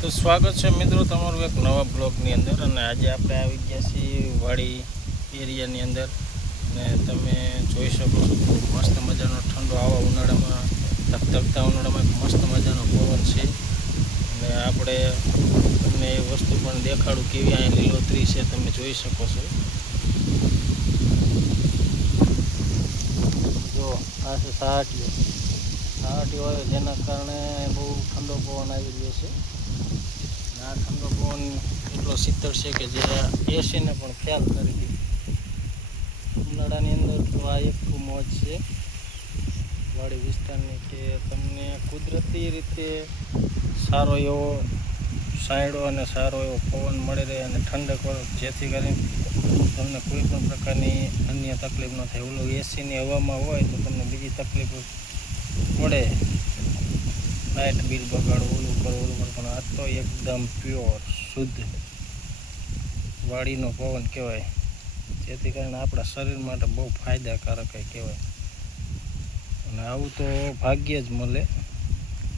તો સ્વાગત છે મિત્રો તમારું એક નવા બ્લોગની અંદર। અને આજે આપણે આવી ગયા છીએ વાડી એરિયાની અંદર ને તમે જોઈ શકો છો મસ્ત મજાનો ઠંડો આવા ઉનાળામાં ધકધકતા ઉનાળામાં મસ્ત મજાનો પવન છે। અને આપણે તમને એ વસ્તુ પણ દેખાડું કેવી અહીં લીલોતરી છે, તમે જોઈ શકો છો। જો આ છે સહાટીઓ આવે જેના કારણે બહુ ઠંડો પવન આવી રહ્યો છે। આ ઠંડો પવન એટલો શીતળ છે કે જે એસીને પણ ખ્યાલ કરી દે। ઉનાળાની અંદર તો આ એક મોજ છે વાડી વિસ્તારની કે તમને કુદરતી રીતે સારો એવો સાયડો અને સારો એવો પવન મળી રહે અને ઠંડક જેથી કરીને તમને કોઈ પણ પ્રકારની અન્ય તકલીફ ન થાય। ઓલું એસીની હવામાં હોય તો તમને બીજી તકલીફ પડે, લાઇટ બિલ બગાડો, ઓલું કરો પણ આ તો એકદમ પ્યોર શુદ્ધ વાડીનો પવન કહેવાય, જેથી કરીને આપણા શરીર માટે બહુ ફાયદાકારક કહેવાય। અને આવું તો ભાગ્યે જ મળે।